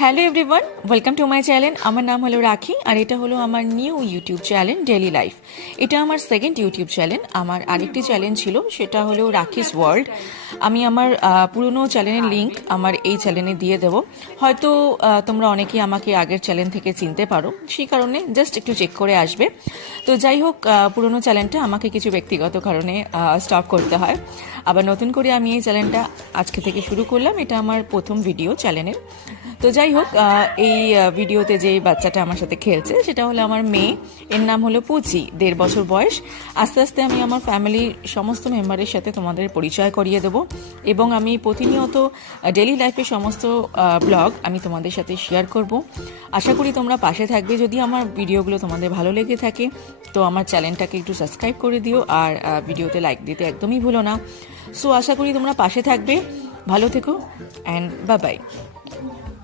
Hello everyone, welcome to my channel. আমার নাম হলো রাখি আর এটা হলো আমার new YouTube channel daily life. এটা আমার সেকেন্ড ইউটিউব চ্যানেল। আমার আরেকটি চ্যানেল ছিল, সেটা হলো রাখিস ওয়ার্ল্ড। আমি আমার পুরনো চ্যানেলের লিঙ্ক আমার এই চ্যানেলে দিয়ে দেবো। হয়তো তোমরা অনেকেই আমাকে আগের চ্যানেল থেকে চিনতে পারো, সেই কারণে জাস্ট একটু চেক করে আসবে। তো যাই হোক, পুরনো চ্যানেলটা আমাকে কিছু ব্যক্তিগত কারণে স্টপ করতে হয়। আবার নতুন করে আমি এই চ্যানেলটা আজকে থেকে শুরু করলাম। এটা আমার প্রথম ভিডিও চ্যানেলের। তো যাই হোক, এই ভিডিওতে যে বাচ্চাটা আমার সাথে খেলছে সেটা হলো আমার মেয়ে। এর নাম হলো পুচি, 1.5 বছর বয়স। আস্তে আস্তে আমি আমার ফ্যামিলির সমস্ত মেম্বারের সাথে তোমাদের পরিচয় করিয়ে দেবো এবং আমি প্রতিনিয়ত ডেলি লাইফের সমস্ত ব্লগ আমি তোমাদের সাথে শেয়ার করব। আশা করি তোমরা পাশে থাকবে। যদি আমার ভিডিওগুলো তোমাদের ভালো লেগে থাকে তো আমার চ্যানেলটাকে একটু সাবস্ক্রাইব করে দিও আর ভিডিওতে লাইক দিতে একদমই ভুলো না। সো আশা করি তোমরা পাশে থাকবে। ভালো থেকো অ্যান্ড বাই বাই।